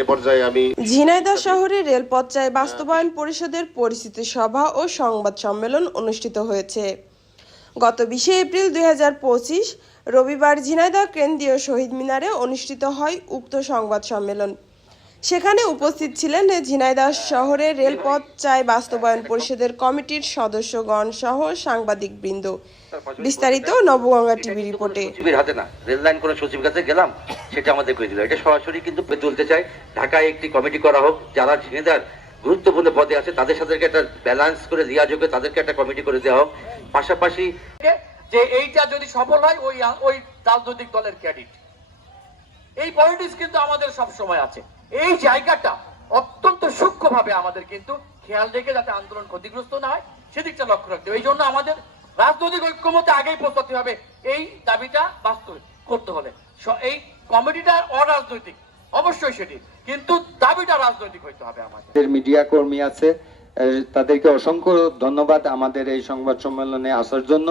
এ পর্যায়ে আমি ঝিনাইদহ শহরে রেলপথ চাই বাস্তবায়ন পরিষদের পরিচিতি সভা ও সংবাদ সম্মেলন অনুষ্ঠিত হয়েছে। গত 20 এপ্রিল 2025 রবিবার ঝিনাইদহ কেন্দ্রীয় শহীদ মিনারে অনুষ্ঠিত হয় উক্ত সংবাদ সম্মেলন। সেখানে উপস্থিত ছিলেন ঝিনাইদহ শহরে রেলপথ চাই বাস্তবায়ন পরিষদের কমিটির সদস্যগণ সহ সাংবাদিকবৃন্দ। বিস্তারিত নবগঙ্গা টিভি রিপোর্টে। সচিবের হাতে না, রেল লাইন কোনো সচিবের কাছে গেলাম সেটা আমাদের করে দিল। এটা সরাসরি কিন্তু তুলতে চাই। ঢাকায় একটি কমিটি করা হোক, যারা ঝিনাইদহ গুরুত্বপূর্ণ পদে আছে তাদের সাথে একটা ব্যালেন্স করে দেওয়া যোগ্য, তাদেরকে একটা কমিটি করে দেওয়া হোক। পাশাপাশি যে এইটা যদি সফল হয় ওই রাজনৈতিক দলের ক্রেডিট, এই পলিটিক্স কিন্তু আমাদের সব সময় আছে। এই জায়গাটা অত্যন্ত সূক্ষ্মভাবে আমাদের কিন্তু খেয়াল রেখে যাতে আন্দোলন ক্ষতিগ্রস্ত না হয় সেদিকটা লক্ষ্য রাখতে হবে। এই জন্য আমাদের রাজনৈতিক ঐক্যমতে আগেই পৌঁছাতে হবে এই দাবিটা বাস্তব করতে হলে। এই কমিটিটা অরাজনৈতিক অবশ্যই সেটি, কিন্তু দাবিটা রাজনৈতিক হইতে হবে। আমাদের মিডিয়া কর্মী আছে, তাদেরকে অসংখ্য ধন্যবাদ আমাদের এই সংবাদ সম্মেলনে আসার জন্য।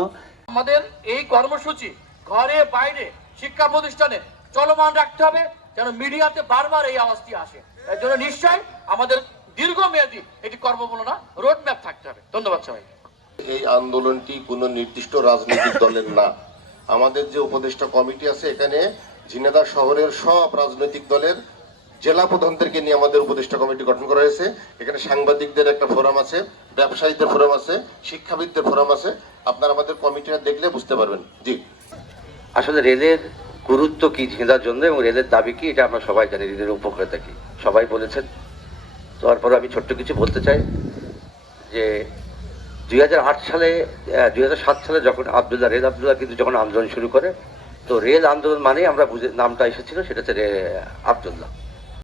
আমাদের এই কর্মসূচি ঘরে বাইরে শিক্ষা প্রতিষ্ঠানে চলমান রাখতে হবে যেন মিডিয়াতে বারবার এই আওয়াজটি আসে। এর জন্য নিশ্চয় আমাদের দীর্ঘমেয়াদী এটি কর্মপূর্ণ রোডম্যাপ থাকতে হবে। ধন্যবাদ সবাই। এই আন্দোলনটি কোনো নির্দিষ্ট রাজনৈতিক দলের না। আমাদের যে উপদেষ্টা কমিটি আছে, এখানে ঝিনাইদহ শহরের সব রাজনৈতিক দলের জেলা প্রধানদেরকে নিয়ে আমাদের উপদেষ্টা কমিটি গঠন করা হয়েছে। এখানে সাংবাদিকদের একটা ফোরাম আছে, ব্যবসায়ীদের ফোরাম আছে, শিক্ষাবিদদের ফোরাম আছে। আপনারা আমাদের কমিটিটা দেখলে বুঝতে পারবেন। জি, আসলে রেলের গুরুত্ব কি ঝিনাইদহের জন্য এবং রেলের দাবি কি, এটা আমরা সবাই জানি। রেলের উপকারিতা কি সবাই বলেছেন। তারপরে আমি ছোট্ট কিছু বলতে চাই যে 2007 সালে যখন রেল আবদুল্লাহ কিন্তু যখন আন্দোলন শুরু করে, তো রেল আন্দোলন মানেই আমরা নামটা এসেছিল, সেটা হচ্ছে আবদুল্লাহ।